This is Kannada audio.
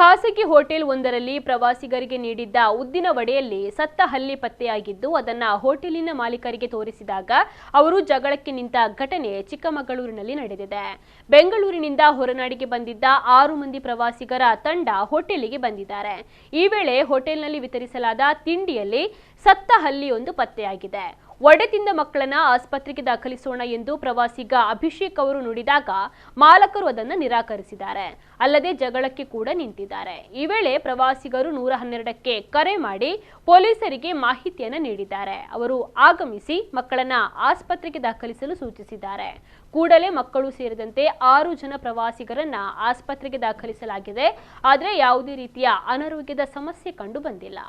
ಖಾಸಗಿ ಹೋಟೆಲ್ ಒಂದರಲ್ಲಿ ಪ್ರವಾಸಿಗರಿಗೆ ನೀಡಿದ್ದ ಉದ್ದಿನ ವಡೆಯಲ್ಲಿ ಸತ್ತ ಹಲ್ಲಿ ಪತ್ತೆಯಾಗಿದ್ದು ಅದನ್ನ ಹೋಟೆಲಿನ ಮಾಲೀಕರಿಗೆ ತೋರಿಸಿದಾಗ ಅವರು ಜಗಳಕ್ಕೆ ನಿಂತ ಘಟನೆ ಚಿಕ್ಕಮಗಳೂರಿನಲ್ಲಿ ನಡೆದಿದೆ. ಬೆಂಗಳೂರಿನಿಂದ ಹೊರನಾಡಿಗೆ ಬಂದಿದ್ದ 6 ಮಂದಿ ಪ್ರವಾಸಿಗರ ತಂಡ ಹೋಟೆಲಿಗೆ ಬಂದಿದ್ದಾರೆ. ಈ ವೇಳೆ ಹೋಟೆಲ್ನಲ್ಲಿ ವಿತರಿಸಲಾದ ತಿಂಡಿಯಲ್ಲಿ ಸತ್ತ ಹಲ್ಲಿಯೊಂದು ಪತ್ತೆಯಾಗಿದೆ. ವಡೆ ತಿಂದ ಮಕ್ಕಳನ್ನ ಆಸ್ಪತ್ರೆಗೆ ದಾಖಲಿಸೋಣ ಎಂದು ಪ್ರವಾಸಿಗ ಅಭಿಷೇಕ್ ಅವರು ನುಡಿದಾಗ ಮಾಲಕರು ಅದನ್ನು ನಿರಾಕರಿಸಿದ್ದಾರೆ. ಅಲ್ಲದೆ ಜಗಳಕ್ಕೆ ಕೂಡ ನಿಂತಿದ್ದಾರೆ. ಈ ವೇಳೆ ಪ್ರವಾಸಿಗರು 112ಕ್ಕೆ ಕರೆ ಮಾಡಿ ಪೊಲೀಸರಿಗೆ ಮಾಹಿತಿಯನ್ನು ನೀಡಿದ್ದಾರೆ. ಅವರು ಆಗಮಿಸಿ ಮಕ್ಕಳನ್ನ ಆಸ್ಪತ್ರೆಗೆ ದಾಖಲಿಸಲು ಸೂಚಿಸಿದ್ದಾರೆ. ಕೂಡಲೇ ಮಕ್ಕಳು ಸೇರಿದಂತೆ 6 ಜನ ಪ್ರವಾಸಿಗರನ್ನ ಆಸ್ಪತ್ರೆಗೆ ದಾಖಲಿಸಲಾಗಿದೆ. ಆದರೆ ಯಾವುದೇ ರೀತಿಯ ಅನಾರೋಗ್ಯದ ಸಮಸ್ಯೆ ಕಂಡು ಬಂದಿಲ್ಲ.